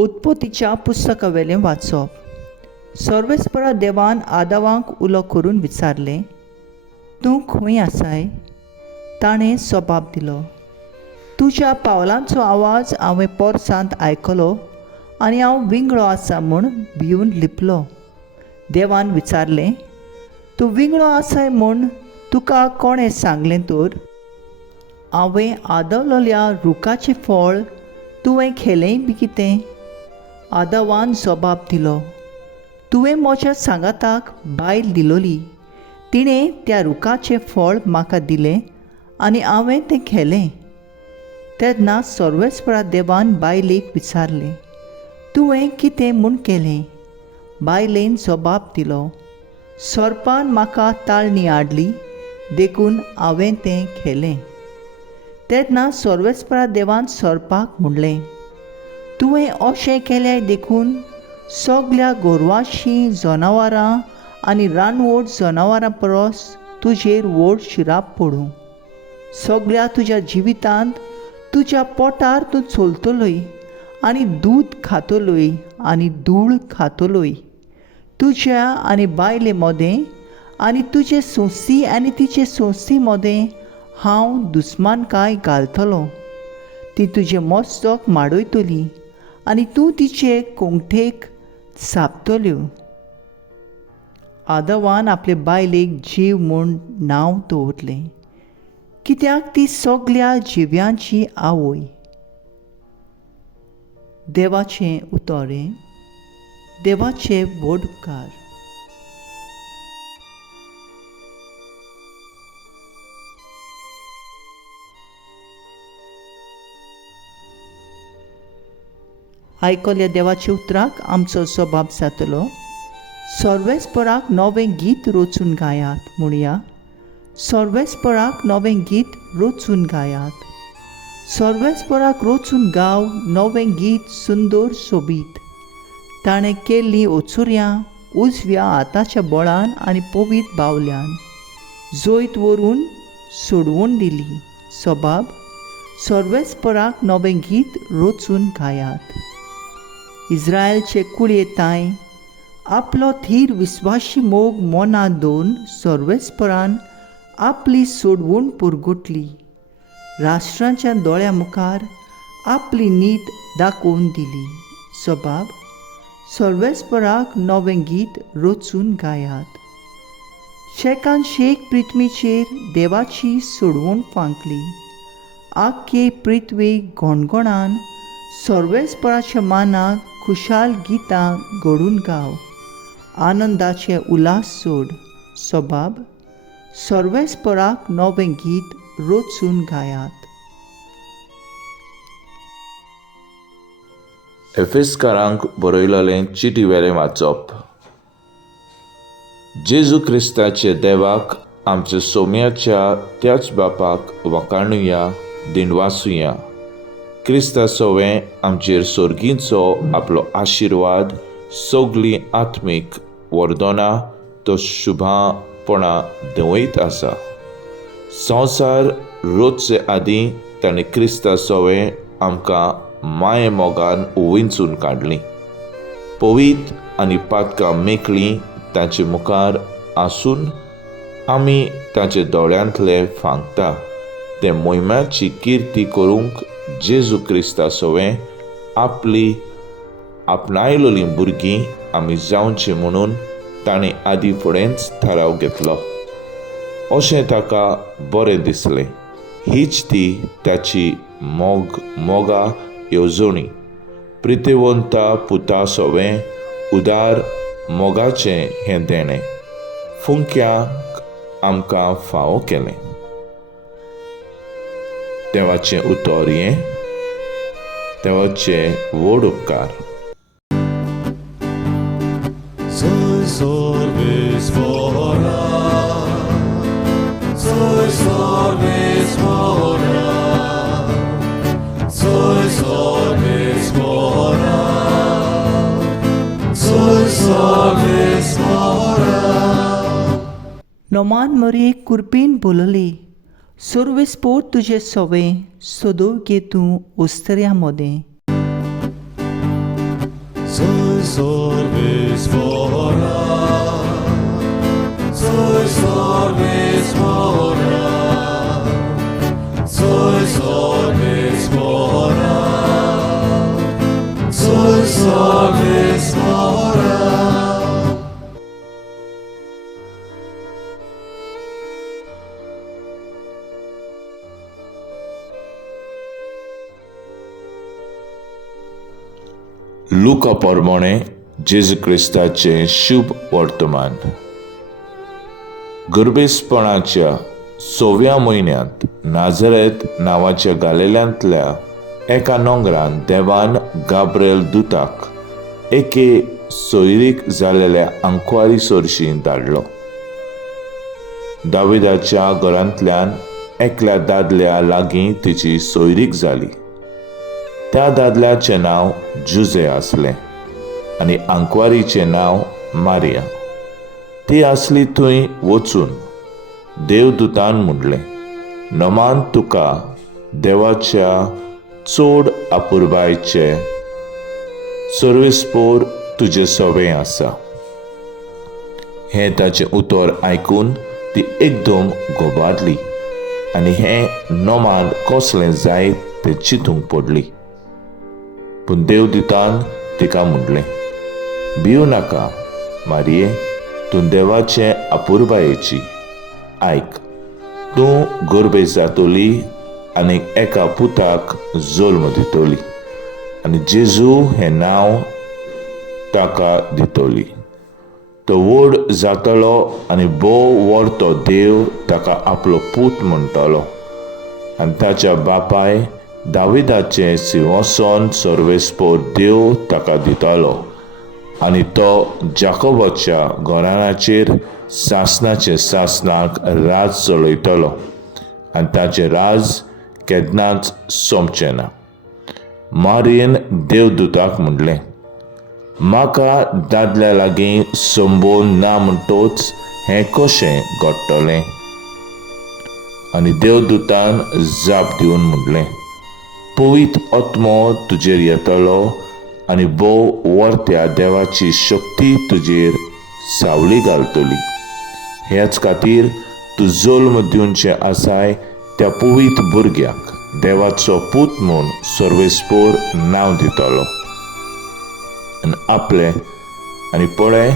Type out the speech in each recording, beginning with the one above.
उत्पत्तीच्या पुस्तकावेलें वाचप। सर्वेस्परा देवान आदामाक उलो करून विचारलें, तूं खंय आसाय? ताणें जबाब दिलो, तुज्या पावलांचो आवाज हांवें पोरसांत आयकलो आनी हांव विंगडो आसा म्हूण भिवन लिपलो। देवान विचारलें, तूं विंगडो आसाय म्हूण तुका कोणें सांगलें तर? हांवें आदवलोल्या रुखाचें फळ तुवें खेलेंय बी कितें? आदावान जबाब दिलो, तुवें म्हज्या सांगाताक बायल दिलोली, तिणें त्या रुखाचें फळ म्हाका दिलें आनी हांवें तें खेलें। तेन्ना सर्वेस्परा देवान बायलेक विचारलें, तुवें कितें म्हूण केलें? बायलेन जबाब दिलो, सर्पान म्हाका ताळणी हाडली देखून हांवें तें खेलें। तेन्ना सर्वेस्परा देवान सर्पाक म्हणलें, तुवें अशें केलें देखून सगळ्या गोरवांचीं जनावरां आनी रानवट जनावरां परस तुजेर व्हड शिराप पडूं। सगळ्या तुज्या जिवितांत तुज्या पोटार तूं चलतलोय आनी दूद खातलोय आनी धूळ खातलोय। तुज्या आनी बायले मदें आनी तुजे सोंसी आनी तिचे सोंसी मदें हांव दुस्मानकाय घालतलो। ती तुजें मस्तक माडयतली आनी तूं तिचे कोंगठेक चाबतल्यो। आदावान आपले बायलेक जीव म्हूण नांव दवरलें, कित्याक ती सगळ्या जिव्यांची आवय। देवाचें उतोरें। देवाचे व्हड उपकार। आयकल्या देवाच्या उतराक आमचो जबाब जातलो, सर्वेस्पराक नवें गीत रचून गायात म्हणया। सर्वेस्पराक नवें गीत रचून गायात। सर्वेस्पराक रचून गाव नवें गीत सुंदर सोबीत। ताणें केल्लीं ओचुऱ्यां उजव्या हाताच्या बळान आनी पवीत बावल्यान जैत व्हरून सोडवून दिली। जबाब, सर्वेस्पराक नवें गीत रचून गायात। इस्रायलचे कुळयेताय आपलो थीर विस्वाशी मोग मोना दोन सर्वेस्परान आपली सोडवूण पुरगुटली। राष्ट्रांच्या दोळ्या मुखार आपली नीत दाखोवन दिली। जबाब, सर्वेस्पराक नवें गीत रचून गायात। शेकान शेक पृथ्वीचेर देवाची सोडवूण फांकली। आख्खे पृथ्वी घोणघोणान सर्वेस्पराच्या मानाक खुशाल गितां घडून गाव। आनंदाचे उल्हास सोड। जबाब, सर्वेस्पराक नवें गीत रचून गायात। एफेसकारांक बरयलेलें चिटीवेलें वाचप। जेजू क्रिस्ताचे देवाक आमच्या सोम्याच्या त्याच बापाक वखाणुया दिनवासुया। क्रिस्ता सोवें आमचेर सोर्गींचो आपलो आशिर्वाद सगळीं आत्मीक वर्दोनां तो शुभापणां देंवयत आसा। संवसार रोचचे आदीं ताणें क्रिस्ता सोवें आमकां माये मोगान विंचून काडलीं। पवीत आनी पातकां मेकळीं ताचे मुखार आसून आमी ताचे दोळ्यांतले फांकता। ते मोहिम्याची किर्ती करूंक जेजू क्रिस्ता सोवें आपली आपणायलोलीं भुरगीं आमी जावचें म्हणून ताणें आदीं फुडेंच थाराव घेतलो। अशें ताका बरें दिसलें। हीच ती ताची मोगा येवजणी। प्रितेवंता पुता सोवें उदार मोगाचें हें देणें फुंक्याक आमकां फावो केलें। देवाचें उतर हें। देवाचे व्हड उपकार। नोमान मरी कुरपीन बोलली, सर्वेस्पोर तुजे सवें सोदोव घे तूं ओस्तऱ्या मोदें। Soy sorbes mora, soy sorbes mora, soy sorbes mora, soy sorbes mora. लुका प्रमाणे जेजू क्रिस्ताचे शुभ वर्तमान. गर्भेसपणाच्या 6व्या म्हयन्यांत नाझरेत नांवाच्या गालिल्यांतल्या एका नोंगरान देवान गाब्रिएल दुताक एके सोयरीक जालेल्या आंकवारी सोरशी धाडलो. दाविदाच्या घरांतल्यान एकल्या दादल्या लागीं तिची सोयरीक जाली. त्या दादल्याचें नांव जुजे आसलें आनी आंकवारीचें नांव मारिया. ती आसली थंय वचून देवदूतान म्हणलें, नमान तुका देवाच्या चोड आपुरबायेचे सर्वेस्पोर तुजें सवें आसा. हें ताचें उतर आयकून ती एकदम गोबारली आनी हें नोमान कसलें जायत तें चिंतूंक पडली. पूण देवदूतान तिका म्हणलें, भियो नाका मारये, तूं देवाचे आपुरबायेची. आयक, तूं गर्भेस जातली आनी एका पुताक जल्म दितली आनी जेजू हें नांव ताका दितली. तो व्हड जातलो आनी भोव व्हरतो देव ताका आपलो पूत म्हणटलो आनी ताच्या बापाय दाविदाचें सिंहासन सर्वेस्पोर देव ताका दितलो आनी तो जाकोबाच्या घराण्याचेर सासणाचे सासणाक राज चलयतलो आनी ताचें राज केन्नाच सोंपचें ना. मारयेन देवदूताक म्हणलें, म्हाका दादल्या लागीं संबोन ना म्हणटोच हें कशें घडटलें? आनी देवदूतान जाप दिवन म्हणलें, पवित्र आत्मो तुजेर येतलो आनी भोव वर्त्या देवाची शक्ती तुजेर सावली घालतली. हेच खातीर तूं जल्म दिवचें आसाय त्या पवित्र भुरग्याक देवाचो पूत म्हूण सर्वेस्पोर नांव दितलो. आनी पळय,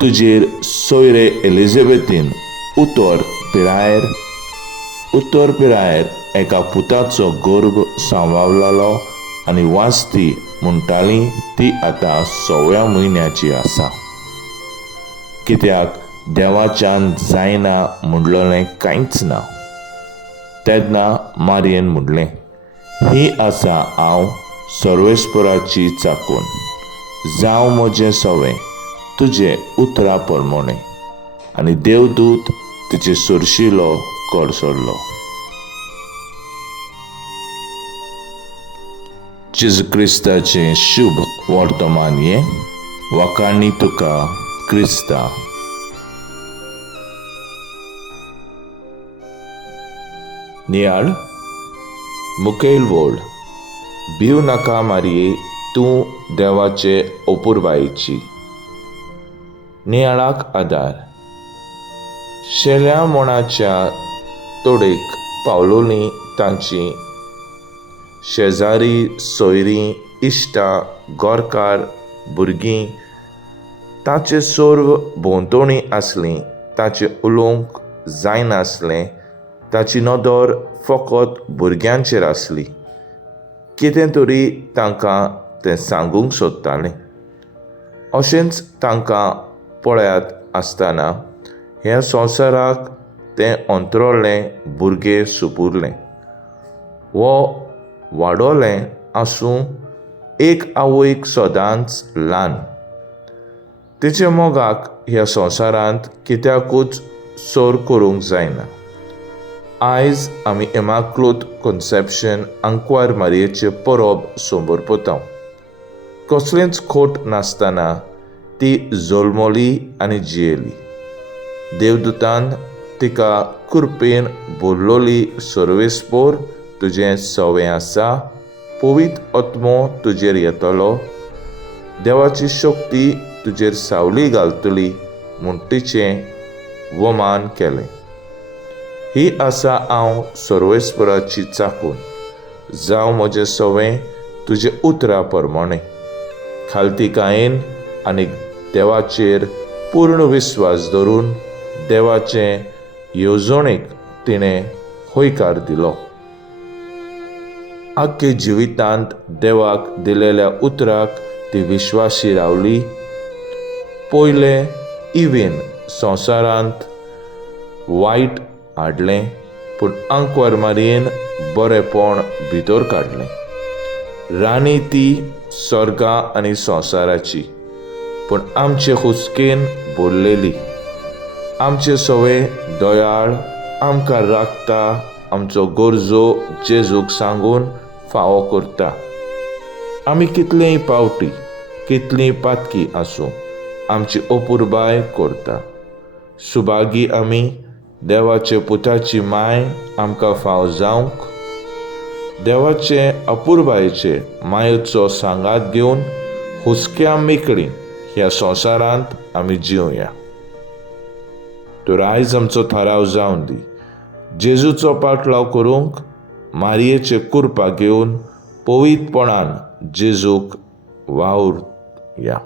तुजेर सोयरे एलिझाबेथीन उत्तर पिरायेर एका पुताचो गर्भ सांबाळलो आनी वाचती म्हणटाली ती आतां 6व्या म्हयन्याची आसा, कित्याक देवाच्यान जायना म्हणलोलें कांयच ना. तेन्ना मारयेन म्हणलें, ही आसा हांव सर्वेस्पराची चाकून, जावं म्हजें सवें तुजे उतरा प्रमाणे. आनी देवदूत तिचे सुरशिलो कर सोडलो. जेजू क्रिस्ताचें शुभ वर्तमान हें. वखाणी तुका क्रिस्ता. नियाळ मुखेल वोड. भिव नाका मारये, तूं देवाचे अपुरबायेची. नियाळाक आदार. शेल्या मोणाच्या तोडेक पावलोलीं तांची शेजारी, सोयरीं, इश्टां, गोरकार, भुरगीं ताचे सर्व भोंवतणी आसलीं. ताचें उलोवंक जायनासलें. ताची नदर फकत भुरग्यांचेर आसली. कितें तरी तांकां तें सांगूंक सोदतालें. अशेंच तांकां पळयात आसतना ह्या संवसाराक तें अंतरलें भुरगें सुपुरलें. वो वाडोलें आसूं एक आवयक सदांच ल्हान. तिच्या मोगाक ह्या संवसारांत कित्याकूच सोर करूंक जायना. आयज आमी इमॅक्युलेट कन्सेप्शन आंकवार मारयेचें परब सोंबोरपतांव. कसलेंच खोट नासतना ती जल्मली आनी जियेली. देवदूतान तिका कृपेन बोल्लोली, सर्वेस्पोर तुजें सवें आसा, पवित्र आत्मो तुजेर येतलो देवाची शक्ती तुजेर सावली घालतली म्हूण तिचें वमान केलें. ही आसा हांव सर्वेस्पराची चाकून, जावं म्हजें सवें तुजे उतरा प्रमाणें. खालतिकायेन आनी देवाचेर पूर्ण विस्वास दवरून देवाचे येवजणेक तिणें होयकार दिलो. आख्खे जिवितांत देवाक दिलेल्या उतराक ती विश्वासी रावली. पयले इवेन संवसारांत वायट हाडलें, पूण आंकवार मारयेन बरेंपण भितर काडलें. राणी ती स्वर्गा आनी संवसाराची, पूण आमचे हुस्केन भरलेली. आमचे सवे दयाळ आमकां राखता, आमचो गरजो जेजूक सांगून फावो करता. आमी कितलेंय पावटी, कितलीं पातकी आसूं, आमची अपुरबाय करता. सुभागी आमी, देवाचे पुताची माय आमकां फाव जावंक. देवाचे अपुरबायेचे मायेचो सांगात घेवन हुस्क्या मेकळीं ह्या संवसारांत आमी जिवया. तर आयज आमचो थाराव जावन दी. जेजूचो पाटलाव करूंक मारयेचे कुरपा घेवन पवित्रपणान जेजूक वावुरया.